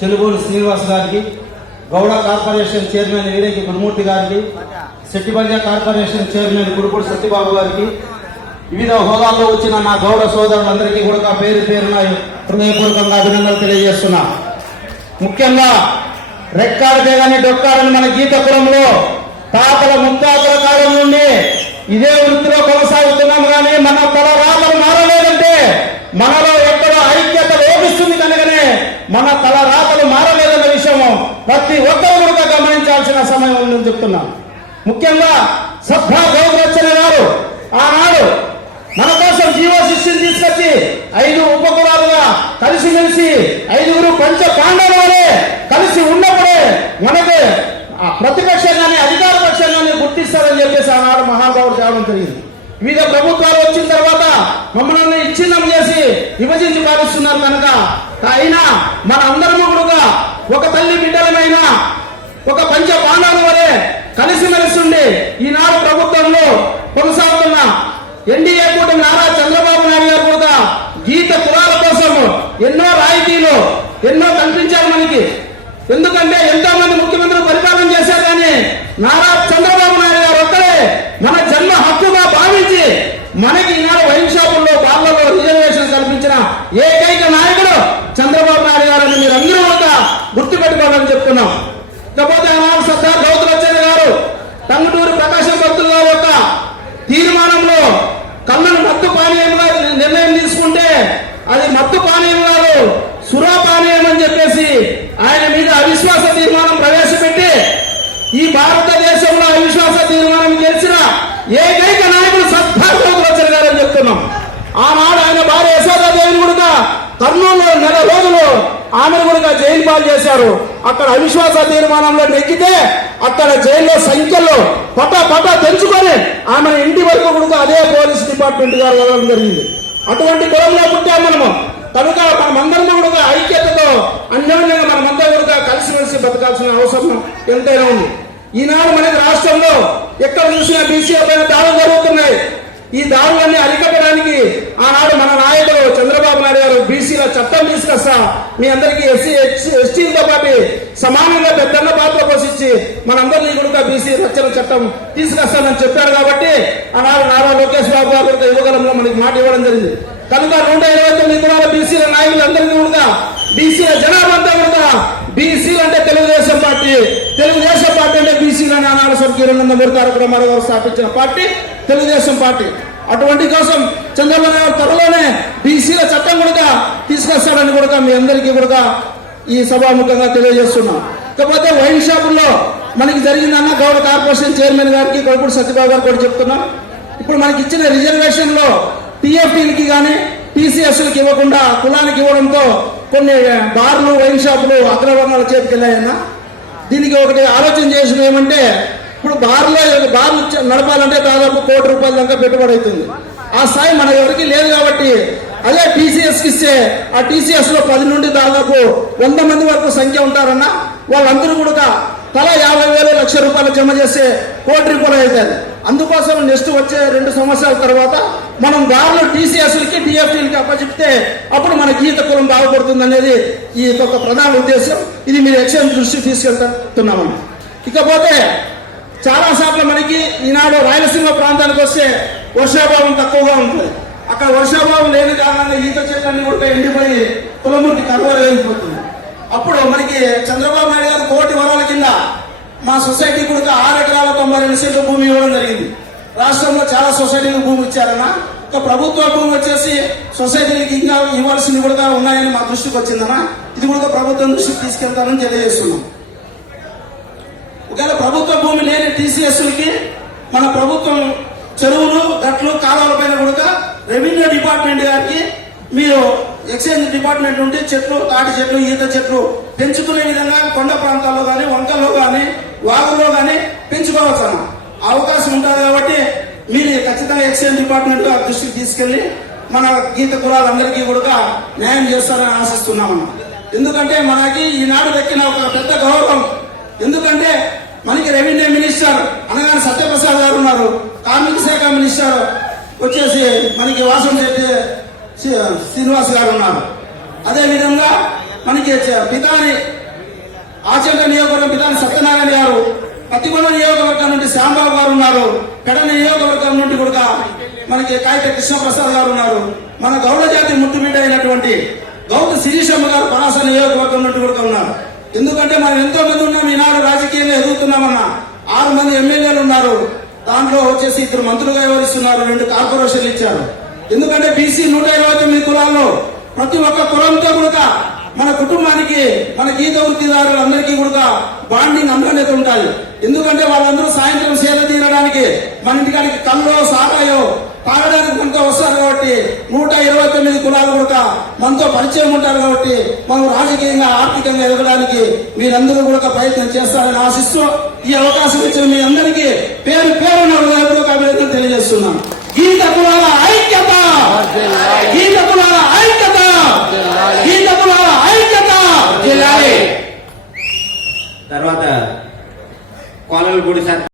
చెలుగోలు శ్రీనివాస్ గారికి, Gowda corporation chairman వీరేకి గురుమూర్తి గారికి, సెట్టిబంజ corporation chairman Gurupudi Satyababu గారికి, వివిధ హోదాల్లో వచ్చిన నా గౌడ సోదరులందరికీ కూడా పేరు పేరున హృదయపూర్వకంగా అభినందనలు తెలియజేస్తున్నా. ముఖ్యంగా రెక్కాడితే గాని డొక్కాడని మన గీత కులంలో తాతల ముత్తాతల కాలం నుండి ఇదే వృత్తిలో కొనసాగుతున్నాం. కానీ మన తల రాతలు మారలేదంటే మనలో ఎక్కడో ఐక్యత లోపిస్తుంది కనుకనే మన తల రాతలు మారలేదన్న విషయం ప్రతి ఒక్కరు కూడా గమనించాల్సిన సమయం ఉందని చెప్తున్నాం. ముఖ్యంగా సభా గౌరవచ్చన గారు ఆనాడు మన కోసం జీవో శిష్యుని తీసుకొచ్చి 5 ఉపకులాలుగా కలిసిమెలిసి 5 పంచ పాండవులే కలిసి ఉన్నప్పుడే మనకు ప్రతిపక్షంగానే అధికార పక్షంగానే గుర్తిస్తారని చెప్పేసి ఆనాడు మహానుభావుడు తేవడం జరిగింది. వివిధ ప్రభుత్వాలు వచ్చిన తర్వాత మమ్మల్ని ఇచ్చిన్నం చేసి విభజించి పాలిస్తున్నారు కనుక అయినా మన అందరము కూడా ఒక తల్లి బిడ్డలమైనా ఒక పంచ పాండవుల వలె కలిసిమెలిసి ఉండి ఈనాడు ప్రభుత్వంలో కొనసాగుతున్న ఎన్డీఏ కూటమి నారా చంద్రబాబు నాయుడు గారు కూడా గీత కులాల కోసం ఎన్నో రాయితీలు ఎన్నో కల్పించారు మనకి. ఎందుకంటే ఎంతో మంది ముఖ్యమంత్రులు పరిపాలన చేశారు, కానీ నారా చంద్రబాబు నాయుడు గారు ఒక్కడే మన జన్మ హక్కుగా భావించి మనకి ఈనాడు వైన్ షాపుల్లో బార్లలో రిజర్వేషన్ కల్పించిన ఏకైక నాయకుడు చంద్రబాబు నాయుడు గారు అని మీరు అందరూ కూడా గుర్తుపెట్టుకోవాలని చెప్తున్నాం. ఇకపోతే ఆనాడు సర్దార్ గౌతలచ్చన్న గారు టంగుటూరు ప్రకాశం భక్తుల యొక్క తీర్మానంలో కళ్ళను మత్తు పానీయంగా నిర్ణయం తీసుకుంటే అది మత్తు పానీయం కాదు, సురా పానీయం అని చెప్పేసి ఆయన మీద అవిశ్వాస తీర్మానం ప్రవేశపెట్టి ఈ భారతదేశంలో అవిశ్వాస తీర్మానం గెలిచిన ఏకైక నాయకుడు సర్దార్ గౌతలచ్చన్న గారు అని చెప్తున్నాం. ఆనాడు ఆయన భార్య యశోదాదేవిని కూడా కర్నూలులో 9 రోజులు ఆమెను కూడా జైలు పాలు చేశారు. అక్కడ అవిశ్వాస తీర్మానంలో నెక్కితే అక్కడ జైల్లో సంఖ్యలో పటా తెంచుకొని ఆమె ఇంటి వరకు కూడా అదే పోలీస్ డిపార్ట్మెంట్ గారు వెళ్ళడం జరిగింది. అటువంటి కులంలో పుట్టాం మనము కనుక మనమందరం కూడా ఐక్యతతో అన్యోన్యంగా మనమంతా కూడా కలిసిమెలిసి బతకాల్సిన అవసరం ఎంతైనా ఉంది. ఈనాడు మనకి రాష్ట్రంలో ఎక్కడ చూసినా బీసీ పైన దాడులు జరుగుతున్నాయి. ఈ దాడులన్నీ అరికట్టడానికి ఆనాడు మన నాయకుడు చంద్రబాబు నాయుడు గారు బీసీల చట్టం తీసుకొస్తా మీ అందరికీ ఎస్టీలతో పాటు సమానంగా పెద్దన్న పాత్ర పోషించి మనందరినీ కూడా బీసీ రక్షణ చట్టం తీసుకొస్తానని చెప్పారు. కాబట్టి ఆనాడు నారా లోకేష్ బాబు గారు యువగలంలో మనకి మాట ఇవ్వడం జరిగింది. కనుక 129 కులాల బీసీల నాయకులందరినీ కూడా బీసీల జనాభా అంతా కూడా బీసీలు అంటే తెలుగుదేశం పార్టీ అంటే బీసీలని ఆనాడు స్వర్గీయ నందమూరి తారక రామారావు గారు స్థాపించిన పార్టీ తెలుగుదేశం పార్టీ. అటువంటి కోసం చంద్రబాబు నాయుడు త్వరలోనే బీసీల చట్టం కూడా తీసుకొస్తాడని కూడా మీ అందరికీ కూడా ఈ సభాముఖంగా తెలియజేస్తున్నాం. కాకపోతే వైన్ షాపుల్లో మనకి జరిగిందన్న గౌడ కార్పొరేషన్ చైర్మన్ గారికి కొడుకుడు సత్యబాబు గారు కూడా చెప్తున్నాం. ఇప్పుడు మనకి ఇచ్చిన రిజర్వేషన్ లో టీఎఫ్టీలకి కానీ టీసీఎస్లకి ఇవ్వకుండా కులానికి ఇవ్వడంతో కొన్ని బార్లు వైన్ షాపులు అగ్రవర్ణాల చేతికి వెళ్ళాయన్న. దీనికి ఒకటి ఆలోచన చేసిన ఏమంటే ఇప్పుడు బార్లు నడపాలంటే దాదాపు ₹1 కోటి దాకా పెట్టుబడి అవుతుంది. ఆ స్థాయి మన ఎవరికి లేదు. కాబట్టి అదే టీసీఎస్కి ఇస్తే ఆ టీసీఎస్ లో 10 నుండి దాదాపు 100 మంది వరకు సంఖ్య ఉంటారన్న. వాళ్ళందరూ కూడా తల 50,000 లక్ష రూపాయలు జమ చేస్తే ₹1 కోటి అవుతుంది. అందుకోసం నెక్స్ట్ వచ్చే 2 సంవత్సరాల తర్వాత మనం బార్లు టీసీఎస్లకి టీఎఫ్టీలకి అప్పచెప్తే అప్పుడు మన గీత కులం బాగుపడుతుంది అనేది ఈ యొక్క ప్రధాన ఉద్దేశం. ఇది మీరు ఎక్స్చేంజ్ దృష్టి తీసుకెళ్తున్నాము. ఇకపోతే చాలా సార్లు మనకి ఈనాడు రాయలసీమ ప్రాంతానికి వస్తే వర్షాభావం తక్కువగా ఉంటుంది. అక్కడ వర్షాభావం లేని కారణంగా ఈత చెట్లన్నీ కూడా ఎండిపోయి కులమూర్తి కరువైపోతుంది. అప్పుడు మనకి చంద్రబాబు నాయుడు గారు 1 కోటి వరాల కింద మా సొసైటీ కూడా 6 ఎకరాల 92 సెంట్ల భూమి ఇవ్వడం జరిగింది. రాష్ట్రంలో చాలా సొసైటీలకు భూమి ఇచ్చారన్నా. ఒక ప్రభుత్వ భూమి వచ్చేసి సొసైటీలకి ఇంకా ఇవ్వాల్సింది కూడా ఉన్నాయని మా దృష్టికి వచ్చిందన్నా. ఇది కూడా ప్రభుత్వం దృష్టికి తీసుకెళ్తానని తెలియజేస్తున్నాం. ఒకవేళ ప్రభుత్వ భూమి లేని టీసీఎస్లకి మన ప్రభుత్వం చెరువులు గట్లు కాలువల పైన కూడా రెవెన్యూ డిపార్ట్మెంట్ గారికి మీరు ఎక్సైజ్ డిపార్ట్మెంట్ నుండి చెట్లు తాటి చెట్లు ఈత చెట్లు పెంచుకునే విధంగా కొండ ప్రాంతాల్లో కానీ వంకల్లో కానీ వాగుల్లో కానీ పెంచుకోవచ్చు అన్న అవకాశం ఉంటుంది. కాబట్టి మీరు ఖచ్చితంగా ఎక్సైజ్ డిపార్ట్మెంట్ దృష్టికి తీసుకెళ్లి మన గీత కులాలందరికీ కూడా న్యాయం చేస్తారని ఆశిస్తున్నామన్నా. ఎందుకంటే మనకి ఈనాడు దక్కిన ఒక పెద్ద గౌరవం. ఎందుకంటే మనకి రెవెన్యూ మినిస్టర్ అనగానే సత్యప్రసాద్ గారు ఉన్నారు, కార్మిక శాఖ మినిస్టర్ వచ్చేసి మనకి వాసంశెట్టి శ్రీనివాస్ గారు ఉన్నారు. అదేవిధంగా మనకి పితాని ఆచంట నియోజకవర్గం పితాని సత్యనారాయణ గారు, పత్తికొండ నియోజకవర్గం నుండి శ్యాంబాబు గారు ఉన్నారు, పెడ నియోజకవర్గం నుండి కూడా మనకి కాగిత కృష్ణప్రసాద్ గారు ఉన్నారు, మన గౌడ జాతి ముట్టుబిడ్డ అయినటువంటి గౌత శిరీషమ్మ గారు పలాస నియోజకవర్గం నుండి కూడా ఉన్నారు. ఎందుకంటే మనం ఎంతో మంది ఉన్నాం, ఈనాడు రాజకీయంగా ఎదుగుతున్నామన్న 6 మంది ఎమ్మెల్యేలు ఉన్నారు. దాంట్లో వచ్చేసి 2 మంత్రులుగా వ్యవహరిస్తున్నారు, 2 కార్పొరేషన్లు ఇచ్చారు. ఎందుకంటే బీసీ 129 కులాల్లో ప్రతి ఒక్క కులంతో కూడా మన కుటుంబానికి మన గీత వృత్తిదారులందరికీ కూడా బాండింగ్ అన్యోన్యత ఉంటాయి. ఎందుకంటే వాళ్ళందరూ సాయంత్రం సేద తీరడానికి మన ఇంటికాడికి కల్లో సారాయో తాగడానికి మనతో వస్తారు కాబట్టి 129 కులాలు కూడా మనతో పరిచయం ఉంటారు కాబట్టి మనం రాజకీయంగా ఆర్థికంగా ఎదగడానికి మీరందరూ కూడా ప్రయత్నం చేస్తారని ఆశిస్తూ ఈ అవకాశం ఇచ్చిన మీ అందరికీ పేరు పేరున అభినందనలు తెలియజేస్తున్నాను. గీత కులాల ఐక్యత, గీత కులాల ఐక్యత, గీత కులాల ఐక్యత. తర్వాత కోలలపూడి సార్